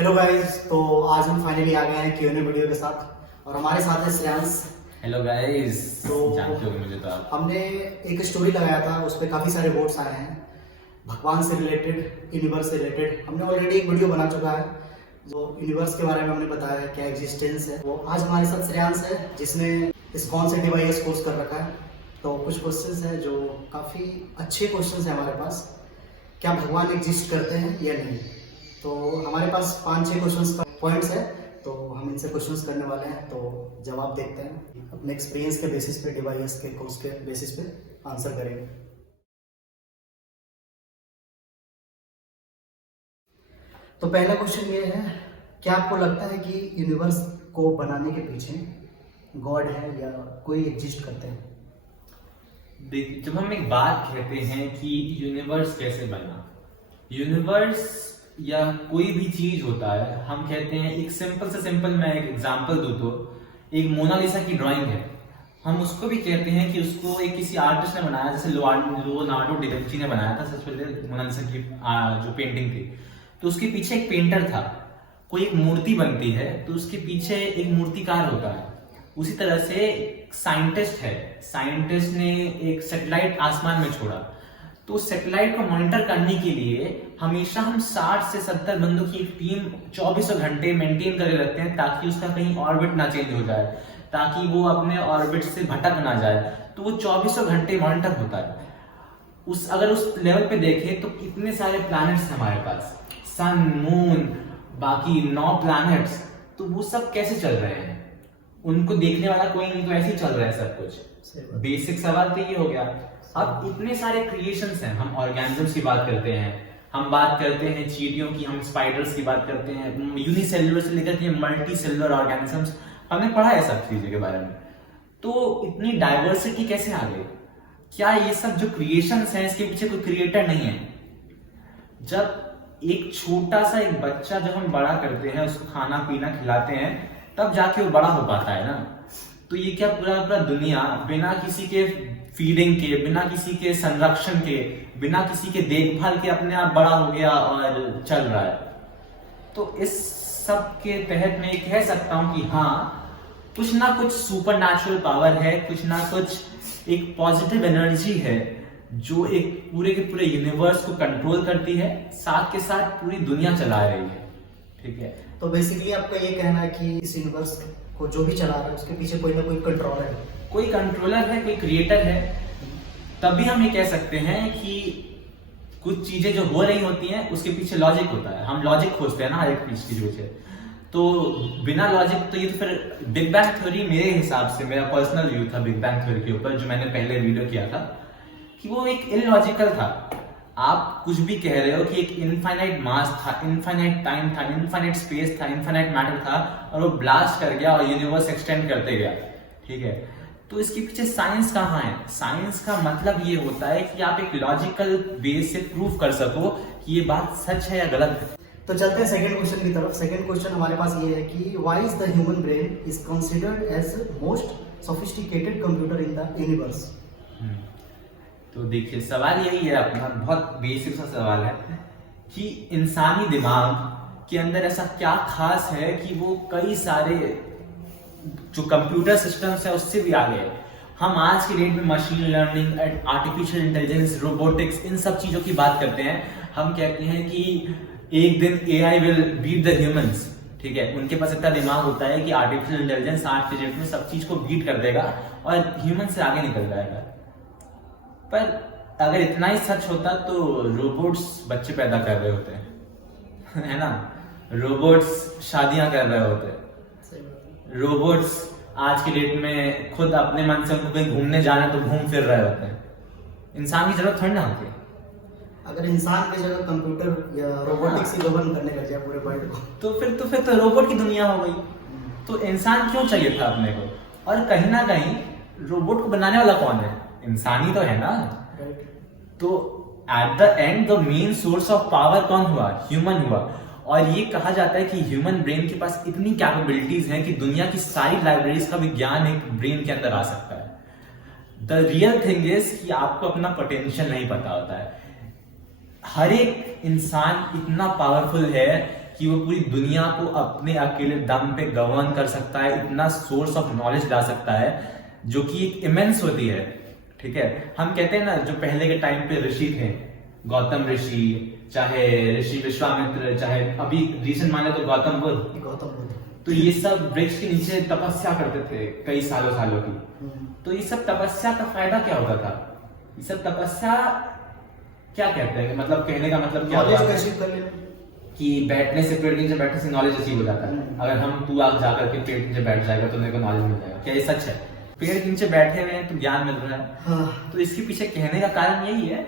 Hello guys, तो आज हम फाइनली आ गए हैं Q&A वीडियो के साथ और हमारे साथ है श्रेयांश। Hello guys. तो जानते हो मुझे तो आप। हमने एक स्टोरी लगाया था, उस पर काफ़ी सारे वोट्स आए हैं भगवान से रिलेटेड, यूनिवर्स से रिलेटेड। हमने ऑलरेडी एक वीडियो बना चुका है जो यूनिवर्स के बारे में हमने बताया है क्या एग्जिस्टेंस है। वो आज हमारे साथ श्रेयांश है जिसने इस्कॉन से DYS कोर्स कर रखा है। तो कुछ क्वेश्चंस हैं जो काफ़ी अच्छे क्वेश्चंस हैं हमारे पास, क्या भगवान एग्जिस्ट करते हैं या नहीं। तो हमारे पास 5-6 क्वेश्चंस का पॉइंट्स है, तो हम इनसे क्वेश्चंस करने वाले हैं। तो जवाब देखते हैं, अपने एक्सपीरियंस के बेसिस पे, DYS के कोर्स के बेसिस पे आंसर करेंगे। तो पहला क्वेश्चन ये है, क्या आपको लगता है कि यूनिवर्स को बनाने के पीछे गॉड है या कोई एग्जिस्ट करते हैं? देखिए, जब हम एक बात कहते हैं कि यूनिवर्स कैसे बना, यूनिवर्स या कोई भी चीज होता है, हम कहते हैं एक सिंपल से सिंपल, मैं एक एग्जांपल दूं तो एक मोनालिसा की ड्राइंग है, हम उसको भी कहते हैं कि उसको एक किसी आर्टिस्ट ने बनाया, जैसे लियोनार्डो डा विंची ने बनाया था सबसे पहले मोनालिसा की जो पेंटिंग थी। तो उसके पीछे एक पेंटर था। कोई एक मूर्ति बनती है तो उसके पीछे एक मूर्तिकार होता है। उसी तरह से साइंटिस्ट है, साइंटिस्ट ने एक सैटेलाइट आसमान में छोड़ा, तो सैटेलाइट को मॉनिटर करने के लिए हमेशा हम 60 से 70 बंदों की एक टीम 24 घंटे मेंटेन करके रखते हैं ताकि उसका कहीं ऑर्बिट ना चेंज हो जाए, ताकि वो अपने ऑर्बिट से भटक ना जाए। तो वो 24 घंटे मॉनिटर होता है। अगर उस लेवल पे देखें तो इतने सारे प्लैनेट्स हैं हमारे पास, सन, मून, बाकी 9 प्लैनेट्स, तो वो सब कैसे चल रहे हैं? उनको देखने वाला कोई नहीं, तो ऐसे ही चल रहा है सब कुछ। बेसिक सवाल तो ये हो गया। अब इतने सारे क्रिएशंस हैं, हम ऑर्गेनिजम्स की बात करते हैं, हम बात करते हैं चींटियों की, हम स्पाइडर्स की बात करते हैं, यूनिसेल्युलर से लेकर के मल्टी सेलुलर ऑर्गेनिजम्स, हमने पढ़ा है सब चीजों के बारे में। तो इतनी डाइवर्सिटी कैसे आ गई? क्या ये सब जो क्रिएशंस हैं इसके पीछे कोई क्रिएटर नहीं है? जब एक छोटा सा एक बच्चा जब हम बड़ा करते हैं, उसको खाना पीना खिलाते हैं, तब जाके वो बड़ा हो पाता है ना। तो ये क्या पूरा दुनिया बिना किसी के फीडिंग के, बिना किसी के संरक्षण के, बिना किसी के देखभाल के अपने आप बड़ा हो गया और चल रहा है। तो इस सब के तहत मैं कह सकता हूं कि हाँ, कुछ ना कुछ सुपर नेचुरल पावर है, कुछ ना कुछ एक पॉजिटिव एनर्जी है जो एक पूरे के पूरे यूनिवर्स को कंट्रोल करती है, साथ के साथ पूरी दुनिया चला रही है। ठीक है, तो बेसिकली आपका ये कहना है कि इस यूनिवर्स को जो भी चला रहा है उसके पीछे कोई ना कोई कंट्रोलर है, कोई कंट्रोलर है, कोई क्रिएटर है। तभी हम ये कह सकते हैं कि कुछ चीजें जो हो रही होती हैं उसके पीछे लॉजिक होता है। हम लॉजिक खोजते हैं ना हर एक चीज पीछे। तो बिना लॉजिक तो ये तो फिर बिग बैंग थ्योरी, मेरे हिसाब से मेरा पर्सनल व्यू था बिग बैंग थ्योरी के ऊपर, जो मैंने पहले वीडियो किया था, कि वो एक इलॉजिकल था। आप कुछ भी कह रहे हो कि एक इनफाइनाइट मास था, इनफाइनाइट टाइम था, इनफाइनाइट स्पेस था, इनफाइनाइट मैटर था, और वो ब्लास्ट कर गया और यूनिवर्स एक्सटेंड करते गया। ठीक है, तो इसके पीछे साइंस कहाँ है? साइंस का मतलब ये होता है कि आप एक लॉजिकल वे से प्रूव कर सको कि ये बात सच है या गलत है। तो चलते हैं सेकंड क्वेश्चन की तरफ। सेकंड क्वेश्चन हमारे पास ये है कि why is the human brain is considered as most sophisticated computer in the universe? तो देखिए, सवाल यही है अपना, बहुत बेसिक सा सवाल है कि इंसानी दिमाग के अंदर ऐसा क्या खास है कि वो कई सारे जो कंप्यूटर सिस्टम्स है उससे भी आगे है। हम आज की डेट में machine learning, artificial intelligence, robotics, इन सब चीजों की बात करते हैं। हम कहते हैं कि एक दिन AI will beat the humans. ठीक है, उनके पास इतना दिमाग होता है कि आर्टिफिशियल इंटेलिजेंस आज की डेट में सब चीज को बीट कर देगा और ह्यूमन से आगे निकल जाएगा। पर अगर इतना ही सच होता तो रोबोट्स बच्चे पैदा कर रहे होते है ना, रोबोट्स शादियां कर रहे होते, रोबोट्स आज की डेट में खुद अपने मन से उनको कहीं घूमने जाना तो घूम फिर रहे होते हैं। इंसान की जरूरत थोड़ी ना होती है। अगर इंसान की जगह कंप्यूटर या रोबोटिक्स ही गवर्न करने लग जाए पूरे वर्ल्ड को, तो फिर तो रोबोट की दुनिया हो गई। तो इंसान क्यों चाहिए था अपने को? और कहीं ना कहीं रोबोट को बनाने वाला कौन है? इंसान ही तो है ना। तो at the end the main source of power कौन हुआ? ह्यूमन हुआ। और ये कहा जाता है कि ह्यूमन ब्रेन के पास इतनी कैपेबिलिटीज हैं कि दुनिया की सारी लाइब्रेरीज का विज्ञान एक ब्रेन के अंदर आ सकता है। द रियल थिंग इज कि आपको अपना पोटेंशियल नहीं पता होता है। हर एक इंसान इतना पावरफुल है कि वो पूरी दुनिया को अपने अकेले दम पे गवर्न कर सकता है, इतना सोर्स ऑफ नॉलेज ला सकता है जो कि एक इमेंस होती है। ठीक है, हम कहते हैं ना जो पहले के टाइम पे ऋषि थे, गौतम ऋषि, चाहे ऋषि विश्वामित्र, चाहे अभी रिसेंट माने तो गौतम बुद्ध, तो ये सब वृक्ष के नीचे तपस्या करते थे कई सालों सालों की। तो ये सब तपस्या का फायदा क्या होता था? ये सब तपस्या क्या कहते हैं, मतलब कहने का मतलब क्या होता कि बैठने से, पेड़ के नीचे बैठने से नॉलेज अचीव हो जाता है। अगर तू आप जाकर के पेड़ के नीचे बैठ जाएगा तो मेरे को नॉलेज मिल जाएगा। क्या ये सच है? पेड़ के नीचे बैठे हुए हैं तो ज्ञान मिल रहा है। हाँ। तो इसके पीछे कहने का कारण यही है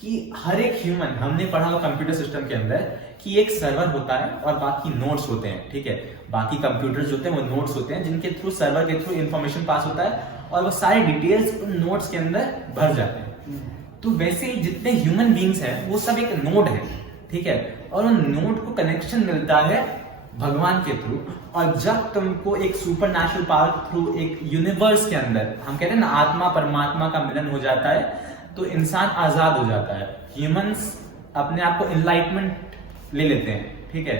कि हर एक ह्यूमन, हमने पढ़ा हुआ कंप्यूटर सिस्टम के अंदर कि एक सर्वर होता है और बाकी नोड्स होते हैं। ठीक है, बाकी कंप्यूटर्स होते हैं वो नोड्स होते हैं जिनके थ्रू, सर्वर के थ्रू इंफॉर्मेशन पास होता है और वो सारे डिटेल्स उन नोड्स के अंदर भर जाते हैं। तो वैसे ही जितने ह्यूमन बींग्स हैं वो सब एक नोड है। ठीक है, और उन नोड को कनेक्शन मिलता है भगवान के थ्रू। और जब तुमको एक सुपर नेचुरल पावर के थ्रू एक यूनिवर्स के अंदर, हम कहते हैं ना आत्मा परमात्मा का मिलन हो जाता है, तो इंसान आजाद हो जाता है। ह्यूमंस अपने आप को एनलाइटमेंट ले लेते हैं। ठीक है,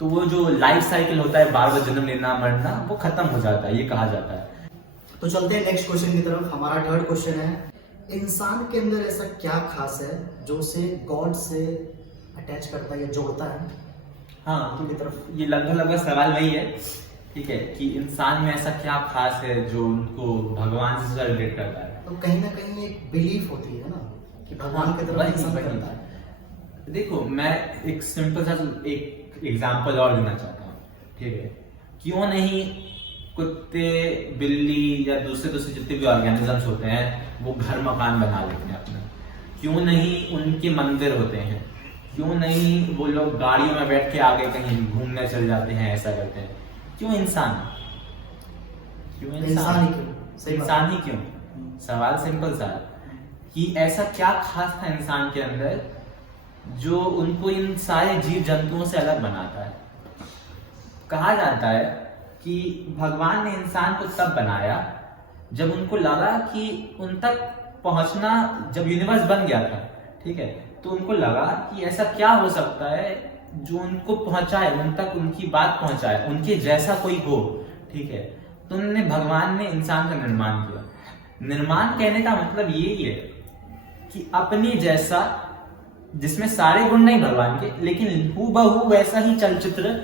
तो वो जो लाइफ साइकिल होता है, बार बार जन्म लेना मरना, वो खत्म हो जाता है, ये कहा जाता है। तो चलते हैं नेक्स्ट क्वेश्चन की तरफ। हमारा थर्ड क्वेश्चन है, इंसान के अंदर ऐसा क्या खास है जो उसे गॉड से अटैच करता है या जोड़ता है? हाँ, उनकी तरफ ये लगभग सवाल वही है। ठीक है, कि इंसान में ऐसा क्या खास है जो उनको भगवान से रिलेट करता है। तो कहीं ना कहीं एक बिलीफ होती है ना कि भगवान की तरफ इंसान करता है। देखो, मैं एक सिंपल सा एक एग्जांपल और देना चाहता हूँ। ठीक है, क्यों नहीं कुत्ते, बिल्ली या दूसरे जितने भी ऑर्गेनिजम्स होते हैं वो घर मकान बना लेते हैं अपना? क्यों नहीं उनके मंदिर होते हैं? क्यों नहीं वो लोग गाड़ियों में बैठ के आगे कहीं घूमने चल जाते हैं, ऐसा करते हैं? क्यों इंसान? क्यों इंसान ही क्यों? सवाल सिंपल सा, कि ऐसा क्या खास था इंसान के अंदर जो उनको इन सारे जीव जंतुओं से अलग बनाता है? कहा जाता है कि भगवान ने इंसान को तब बनाया जब उनको लगा कि उन तक पहुंचना, जब यूनिवर्स बन गया था, ठीक है, तो उनको लगा कि ऐसा क्या हो सकता है जो उनको पहुंचाए, उन तक उनकी बात पहुंचाए, उनके जैसा कोई हो। ठीक है, तो उन्होंने, भगवान ने इंसान का निर्माण किया। निर्माण कहने का मतलब यही है कि अपने जैसा, जिसमें सारे गुण नहीं भगवान के, लेकिन हूबहू वैसा ही चलचित्र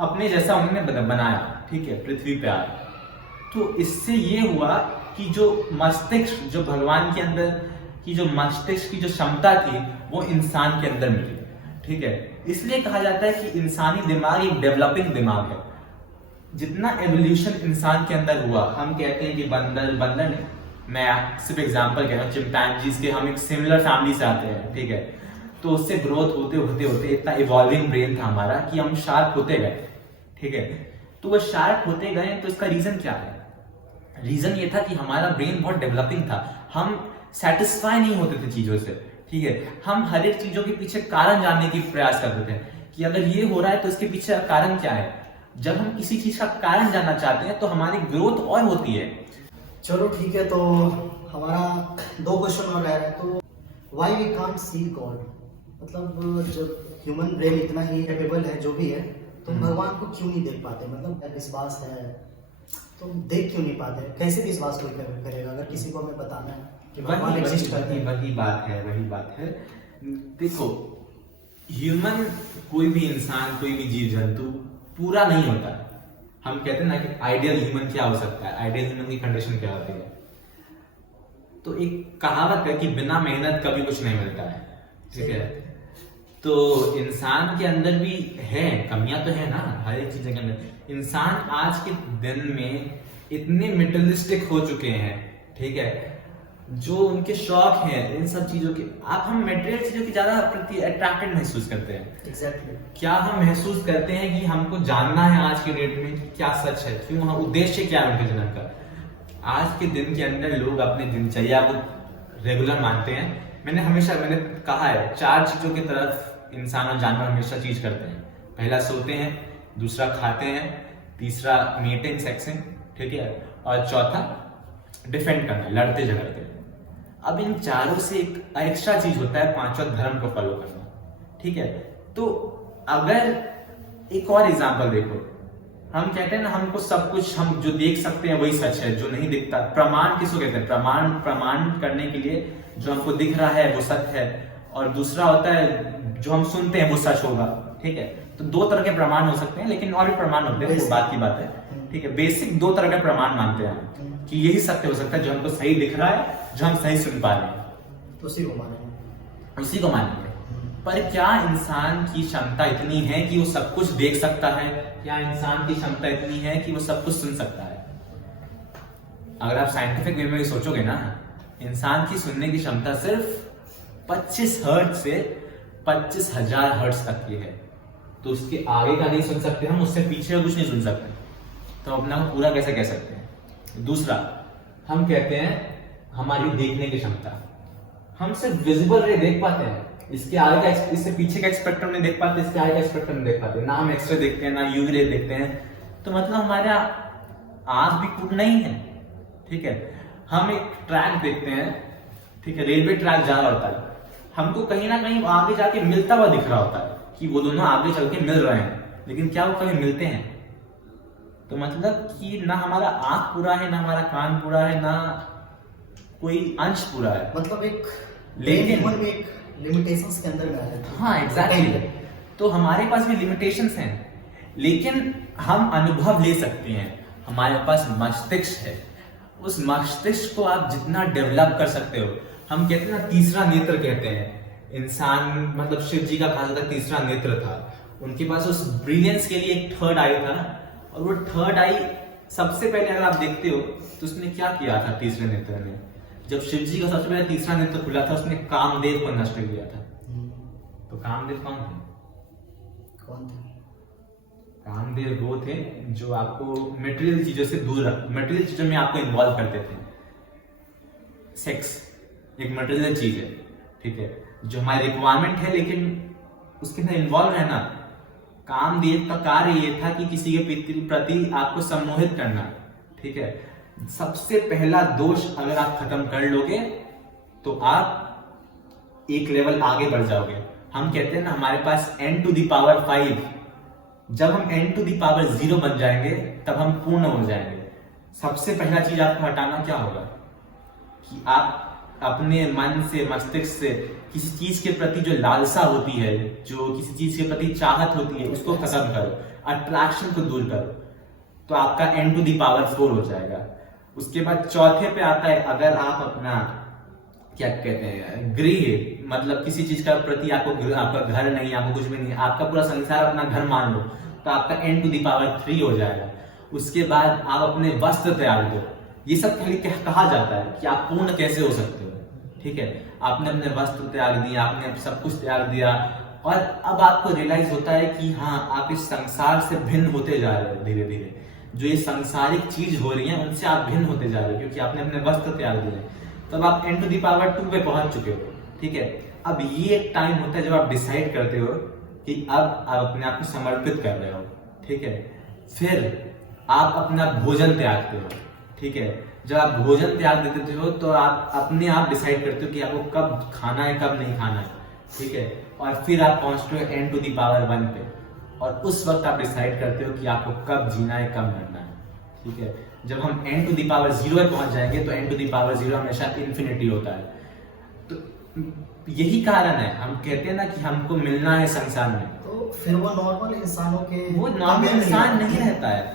अपने जैसा उन्होंने बनाया। ठीक है, पृथ्वी पे आया। तो इससे ये हुआ कि जो मस्तिष्क, जो भगवान के अंदर की जो मस्तिष्क की जो क्षमता थी वो इंसान के अंदर मिली। ठीक है, इसलिए कहा जाता है कि इंसानी दिमाग एक डेवलपिंग दिमाग है। जितना एवोल्यूशन इंसान के अंदर हुआ, हम कहते हैं कि बंदर नहीं, मैं सिर्फ एग्जांपल कह रहा हूँ, चिंपैंजीज के हम एक सिमिलर फैमिली से आते हैं। ठीक है, तो उससे ग्रोथ होते होते इतना इवॉल्विंग ब्रेन था हमारा कि हम शार्प होते गए। ठीक है, तो वो शार्प होते गए, तो इसका रीजन क्या है? रीजन ये था कि हमारा ब्रेन बहुत डेवलपिंग था। हम सेटिस्फाई नहीं होते थे चीजों से। ठीक है, हम हर एक चीजों के पीछे कारण जानने की प्रयास करते थे कि अगर ये हो रहा है तो इसके पीछे कारण क्या है। जब हम किसी चीज का कारण जानना चाहते हैं तो हमारी ग्रोथ और होती है। चलो ठीक है, तो हमारा 2 क्वेश्चन और रह रहा है। तो why we can't see God, मतलब जब ह्यूमन ब्रेन इतना ही कैपेबल है जो भी है, तो भगवान को क्यों नहीं देख पाते? मतलब विश्वास है तो देख क्यों नहीं पाते? कैसे विश्वास कोई करेगा अगर किसी को हमें बताना है कि भगवान एग्जिस्ट करते हैं? वही बात है। देखो, ह्यूमन, कोई भी इंसान, कोई भी जीव जंतु पूरा नहीं होता। हम कहते हैं ना कि आइडियल ह्यूमन क्या हो सकता है, आइडियल ह्यूमन की कंडीशन क्या होती है। तो एक कहावत है कि बिना मेहनत कभी कुछ नहीं मिलता है। ठीक है, तो इंसान के अंदर भी है, कमियां तो है ना हर एक चीज के अंदर। इंसान आज के दिन में इतने मेटेरियलिस्टिक हो चुके हैं। ठीक है, जो उनके शौक हैं इन सब चीजों के, हम मटेरियल चीजों की ज्यादा प्रति अट्रैक्टेड महसूस करते हैं। एग्जैक्टली। क्या हम महसूस करते हैं कि हमको जानना है आज के डेट में कि क्या सच है, क्यों, उद्देश्य क्या है उनके जीवन का। आज के दिन के अंदर लोग अपने दिनचर्या को रेगुलर मानते हैं। मैंने कहा है 4 चीजों की तरफ इंसान और जानवर हमेशा चीज करते हैं। पहला सोते हैं, दूसरा खाते हैं, तीसरा मीटिंग सेक्सिंग, ठीक है, और चौथा डिफेंड करना, लड़ते झगड़ते। अब इन चारों से एक एक्स्ट्रा चीज होता है, 5वां धर्म को फॉलो करना। ठीक है, तो अगर एक और एग्जांपल देखो, हम कहते हैं ना हमको सब कुछ, हम जो देख सकते हैं वही सच है, जो नहीं दिखता प्रमाण किसको कहते हैं? प्रमाण करने के लिए जो हमको दिख रहा है वो सत्य है, और दूसरा होता है जो हम सुनते हैं वो सच होगा। ठीक है, तो दो तरह के प्रमाण हो सकते हैं, लेकिन और भी प्रमाण होते हैं, वो बात की बात है। ठीक है, बेसिक दो तरह के प्रमाण मानते हैं कि यही सत्य हो सकता है, जो हमको सही दिख रहा है, जो हम सही सुन पा रहे हैं, तो उसी को मानेंगे। पर क्या इंसान की क्षमता इतनी है कि वो सब कुछ देख सकता है? क्या इंसान की क्षमता इतनी है कि वो सब कुछ सुन सकता है? अगर आप साइंटिफिक वे में भी सोचोगे ना, इंसान की सुनने की क्षमता सिर्फ 25 हर्ट्ज से 25,000 हर्ट्ज तक की है, तो उसके आगे का नहीं सुन सकते हम, उससे पीछे का कुछ नहीं सुन सकते, तो अपना को पूरा कैसे कह सकते हैं? दूसरा, हम कहते हैं हमारी देखने की क्षमता, हम सिर्फ विजिबल रे देख पाते हैं, इसके आगे का, इससे पीछे का स्पेक्ट्रम नहीं देख पाते, इसके आगे का स्पेक्ट्रम नहीं देख पाते, ना हम एक्सरे देखते हैं, ना यूवी रे देखते हैं, तो मतलब हमारा आंख भी पूर्ण नहीं है। ठीक है, हम एक ट्रैक देखते हैं, ठीक है, रेलवे ट्रैक जा रहा होता है, हमको कहीं ना कहीं आगे जाके मिलता हुआ दिख रहा होता है कि वो दोनों आगे चल के मिल रहे हैं, लेकिन क्या वो कभी मिलते हैं? तो मतलब कि ना हमारा आंख पूरा है, ना हमारा कान पूरा है, ना कोई अंश पूरा है, मतलब एक लेकिन एक लिमिटेशंस के अंदर में आ जाता है। हाँ एग्जैक्टली, तो हमारे पास भी लिमिटेशंस हैं, लेकिन हम अनुभव ले सकते हैं, हमारे पास मस्तिष्क है, उस मस्तिष्क को आप जितना डेवलप कर सकते हो, हम कहते हैं ना तीसरा नेत्र कहते हैं, इंसान मतलब शिव जी का कहा जाता तीसरा नेत्र था, उनके पास उस ब्रिलियंस के लिए एक थर्ड आई था, और वो थर्ड आई सबसे पहले अगर आप देखते हो तो उसने क्या किया था तीसरे नेत्र ने? जब शिव जी का सबसे पहले तीसरा नेत्र खुला था, उसने कामदेव को नष्ट किया था। तो कामदेव कौन थे? कामदेव वो थे जो आपको मटेरियल चीजों से दूर मटेरियल चीजों में आपको इन्वॉल्व करते थे। सेक्स एक मटेरियल चीज है, ठीक है, जो हमारी रिक्वायरमेंट है, लेकिन उसके अंदर इन्वॉल्व रहना। कामदेव का कार्य ये था कि किसी के प्रति आपको सम्मोहित करना। ठीक है, सबसे पहला दोष अगर आप खत्म कर लोगे तो आप एक लेवल आगे बढ़ जाओगे। हम कहते हैं ना हमारे पास n to the power 5, जब हम n to the power 0 बन जाएंगे तब हम पूर्ण हो जाएंगे। सबसे पहला चीज आपको हटाना क्या होगा कि आप अपने मन से, मस्तिष्क से किसी चीज के प्रति जो लालसा होती है, जो किसी चीज के प्रति चाहत होती है, उसको खत्म करो, अट्रैक्शन को दूर करो, तो आपका n to the power 4 हो जाएगा। उसके बाद चौथे पे आता है, अगर आप अपना क्या कहते हैं गृह, मतलब किसी चीज का प्रति आपका घर नहीं, आपको कुछ भी नहीं, आपका पूरा संसार अपना घर मान लो, तो आपका n to the power 3 हो जाएगा। उसके बाद आप अपने वस्त्र त्याग दो। ये सब खाली कहा जाता है कि आप पूर्ण कैसे हो सकते हो। ठीक है, आपने अपने वस्त्र त्याग दिया, आपने सब कुछ त्याग दिया, और अब आपको रियलाइज होता है कि हाँ, आप इस संसार से भिन्न होते जा रहे हो। धीरे धीरे जो ये सांसारिक चीज हो रही है उनसे आप भिन्न होते जा रहे हो, क्योंकि आपने अपने वस्त्र त्याग दिए। तब आप n to the power 2 पे पहुंच चुके हो। ठीक है, अब ये एक टाइम होता है जब आप डिसाइड करते हो कि अब आप अपने आप को समर्पित कर रहे हो। ठीक है, फिर आप अपना भोजन त्यागते हो। ठीक है, जब आप भोजन त्याग देते हो तो आप अपने आप डिसाइड करते हो कि आपको कब खाना है, कब नहीं खाना है। ठीक है, और फिर आप पहुंचते हो n to the power 1 पे, और उस वक्त आप डिसाइड करते हो कि आपको कब जीना है, कब मरना है। ठीक है, जब हम n to the power 0 पे पहुंच जाएंगे तो n to the power 0 हमेशा इन्फिनिटी होता है। तो यही कारण है, हम कहते हैं ना कि हमको मिलना है संसार में, तो फिर वो नॉर्मल इंसानों के, वो नॉर्मल इंसान नहीं रहता है।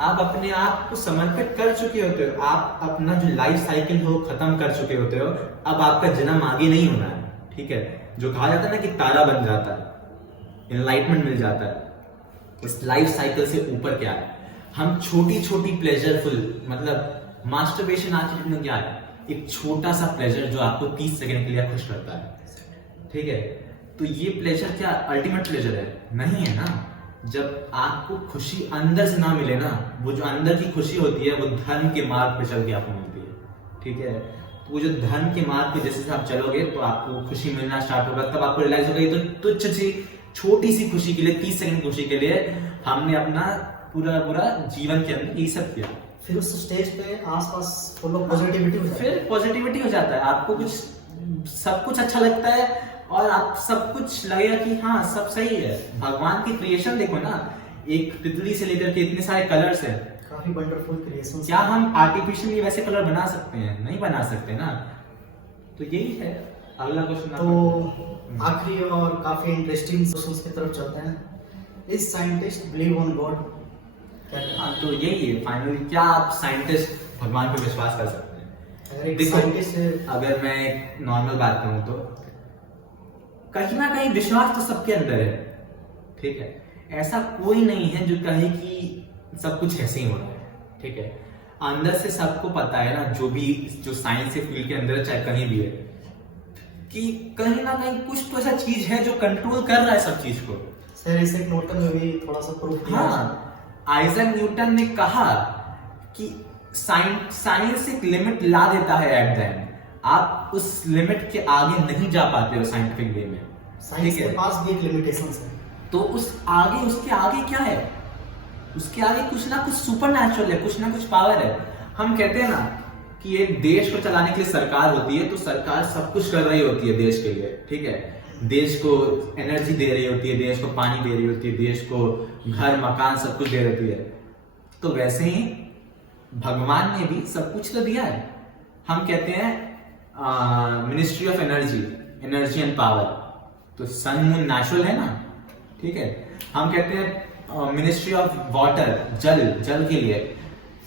आप अपने आप को समर्पित कर चुके होते हो, आप अपना जो लाइफ साइकिल हो खत्म कर चुके होते हो। अब आपका जन्म आगे नहीं होना है। ठीक है, जो कहा जाता है ना कि तारा बन जाता है, एनलाइटमेंट मिल जाता है, इस लाइफ साइकिल से ऊपर क्या है? हम छोटी छोटी प्लेजरफुल, मतलब मास्टरबेशन आज क्या है? एक छोटा सा प्लेजर जो आपको 30 सेकंड के लिए खुश करता है। ठीक है, तो ये प्लेजर क्या अल्टीमेट प्लेजर है? नहीं है ना। जब आपको खुशी अंदर से ना मिले ना, वो जो अंदर की खुशी होती है वो धर्म के मार्ग पे चल के आपको मिलती है। ठीक है, तो वो जो धर्म के मार्ग पे जैसे आप चलोगे तो आपको खुशी मिलना स्टार्ट होगा। तब आपको रियलाइज होगा ये तो तुच्छ सी छोटी सी खुशी के लिए, 30 सेकंड खुशी के लिए हमने अपना पूरा जीवन के अंदर यही सब किया। फिर उस स्टेज पे आसपास फुल ऑफ पॉजिटिविटी हो जाता है। फिर पॉजिटिविटी हो जाता है, आपको कुछ सब कुछ अच्छा लगता है, और आप सब कुछ लगेगा कि हाँ सब सही है। भगवान की क्रिएशन देखो ना, एक तितली से लेकर के इतने सारे कलर्स है, काफी वंडरफुल क्रिएशन। क्या हम आर्टिफिशियली वैसे कलर बना सकते हैं? नहीं बना सकते ना। तो यही है। अगला क्वेश्चन तो आखिरी और काफी इंटरेस्टिंग क्वेश्चंस की तरफ चलते हैं। Is scientist believe on God? हाँ, तो यही है फाइनली, क्या आप साइंटिस्ट भगवान पे विश्वास कर सकते हैं? अगर एक देखो, साइंटिस्ट, अगर मैं एक नॉर्मल बात कहूँ तो कहीं ना कहीं विश्वास तो सबके अंदर है, ठीक है। ऐसा कोई नहीं है जो कहे कि सब कुछ ऐसे ही हो रहा है, ठीक है। अंदर से सबको पता है ना, जो साइंस के फील्ड के अंदर चाहे कहीं भी है, कि कहीं ना कहीं कुछ तो ऐसा चीज है जो कंट्रोल कर रहा है सब चीज को। सर आइजैक न्यूटन ने भी थोड़ा सा प्रूफ किया। हाँ, आइजैक न्यूटन ने कहा कि साइंस एक लिमिट ला देता है एट द एंड, आप उस लिमिट के आगे नहीं जा पाते हो साइंटिफिक वे में। साइंस के पास भी एक लिमिटेशंस है। तो उसके आगे क्या है? उसके आगे कुछ ना कुछ सुपर नेचुरल है, कुछ ना कुछ पावर है। हम कहते हैं ना कि एक देश को चलाने के लिए सरकार होती है, तो सरकार सब कुछ कर रही होती है देश के लिए, ठीक है। देश को एनर्जी दे रही होती है, देश को पानी दे रही होती है, देश को घर मकान सब कुछ दे रही होती है। तो वैसे ही भगवान ने भी सब कुछ तो दिया है। हम कहते हैं ministry of energy and power, तो सन मून नेचुरल है ना, ठीक है। हम कहते हैं मिनिस्ट्री ऑफ वाटर, जल के लिए,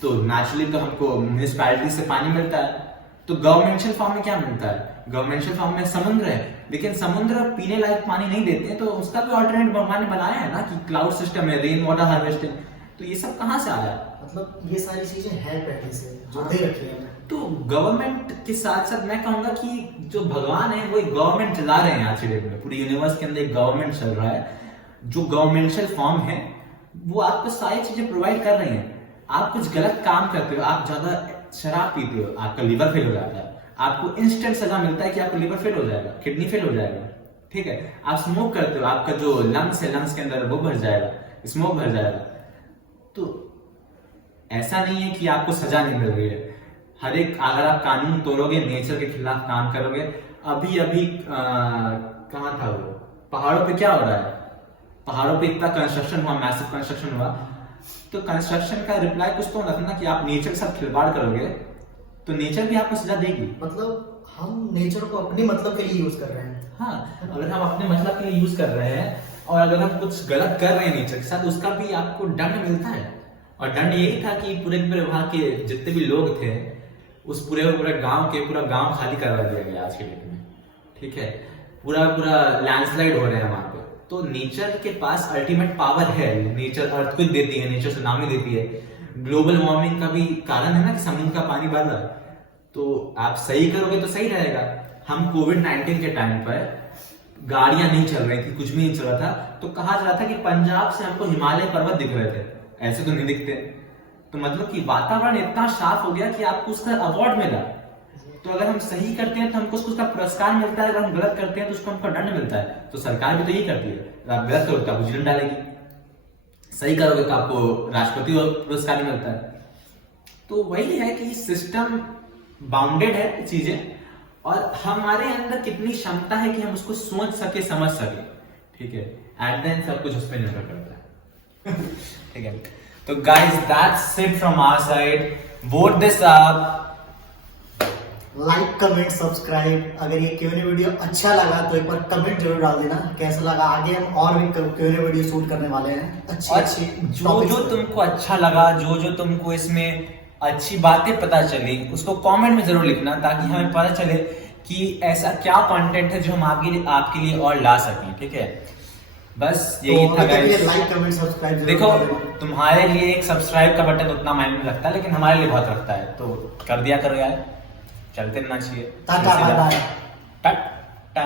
तो नेचुरली तो हमको म्युनिसिपैलिटी से पानी मिलता है। तो गवर्नमेंशियल फॉर्म में क्या मिलता है? गवर्नमेंशियल फॉर्म में समुद्र है, लेकिन समुद्र पीने लायक पानी नहीं देते, तो उसका भी ऑल्टरनेट भगवान ने बनाया है ना, कि क्लाउड सिस्टम है, रेन वाटर हार्वेस्टिंग। तो ये सब कहाँ से आया? मतलब ये सारी चीजें हैं पहले से जो दे रखी है। तो गवर्नमेंट के साथ साथ मैं कहूंगा कि जो भगवान है वो एक गवर्नमेंट चला रहे हैं आज के डेट में। पूरे यूनिवर्स के अंदर एक गवर्नमेंट चल रहा है, जो गवर्नमेंशियल फॉर्म है वो आपको सारी चीजें प्रोवाइड कर रही हैं। आप कुछ गलत काम करते हो, आप ज्यादा शराब पीते हो, आपका लीवर फेल हो जाता है, आपको इंस्टेंट सजा मिलता है कि आपका लीवर फेल हो जाएगा, किडनी फेल हो जाएगा, ठीक है। आप स्मोक करते हो, आपका जो लंग्स है, लंग्स के अंदर वो भर जाएगा, स्मोक भर जाएगा। तो ऐसा नहीं है कि आपको सजा नहीं मिल रही है। हर एक, अगर आप कानून तोड़ोगे, नेचर के खिलाफ काम करोगे, अभी कहाँ था वो, पहाड़ों पे क्या हो रहा है? पहाड़ों पे इतना कंस्ट्रक्शन हुआ, मैसिव कंस्ट्रक्शन हुआ, तो कंस्ट्रक्शन का रिप्लाई कुछ तो होगा ना, कि आप नेचर के साथ खिलवाड़ करोगे तो नेचर भी आपको सजा देगी। मतलब हम नेचर को अपने मतलब के लिए यूज कर रहे हैं। हाँ, अगर हम अपने मतलब के लिए यूज कर रहे हैं और अगर हम कुछ गलत कर रहे हैं नेचर के साथ, उसका भी आपको दंड मिलता है। और दंड यही था कि पूरे वहां के जितने भी लोग थे, उस पूरे पूरा गांव खाली करवा दिया गया आज के डेट में, ठीक है। पूरा लैंडस्लाइड हो रहे हैं वहां पे। तो नेचर के पास अल्टीमेट पावर है। नेचर अर्थक्वेक देती है, नेचर सुनामी देती है। ग्लोबल वार्मिंग का भी कारण है ना कि समुद्र का पानी बढ़ रहा है। तो आप सही करोगे तो सही रहेगा। हम कोविड-19 के टाइम पर गाड़ियां नहीं चल रही थी, कुछ भी नहीं चल रहा था, तो कहा जा रहा था कि पंजाब से हमको हिमालय पर्वत दिख रहे थे, ऐसे तो नहीं दिखते। तो मतलब कि वातावरण इतना साफ हो गया कि आपको उसका अवार्ड मिला। तो अगर हम सही करते हैं तो हमको उसका पुरस्कार मिलता है, अगर हम गलत करते हैं तो उसको हमको दंड मिलता है। तो सरकार भी तो यही करती है, अगर आप गलत करोगे तो आपको जेल डालेगी, सही करोगे तो आपको राष्ट्रपति पुरस्कार मिलता है। तो वही है कि सिस्टम बाउंडेड है चीजें, और हमारे अंदर कितनी क्षमता है कि हम उसको सोच सके, समझ सके, ठीक है। एट द एंड सब कुछ उस पर निर्भर करता है। ठीक है, तो guys that's it from our side. Vote this up, like, comment, subscribe. अगर ये Q&A वीडियो अच्छा लगा तो एक बार कमेंट जरूर डाल देना कैसा लगा। आगे हम और भी Q&A वीडियो शूट करने वाले हैं अच्छी जो तुमको अच्छा लगा, जो तुमको इसमें अच्छी बातें पता चली, उसको कमेंट में जरूर लिखना, ताकि हमें पता चले कि ऐसा क्या कंटेंट है जो हम आपके लिए और ला सकें, ठीक है। बस यही था गाइस। Like, comment, subscribe. देखो, तुम्हारे लिए एक सब्सक्राइब का बटन उतना मायने नहीं रखता, लेकिन हमारे लिए बहुत रखता है, तो कर दिया करो यार, चलते रहना चाहिए। Tata bye bye. टाटा।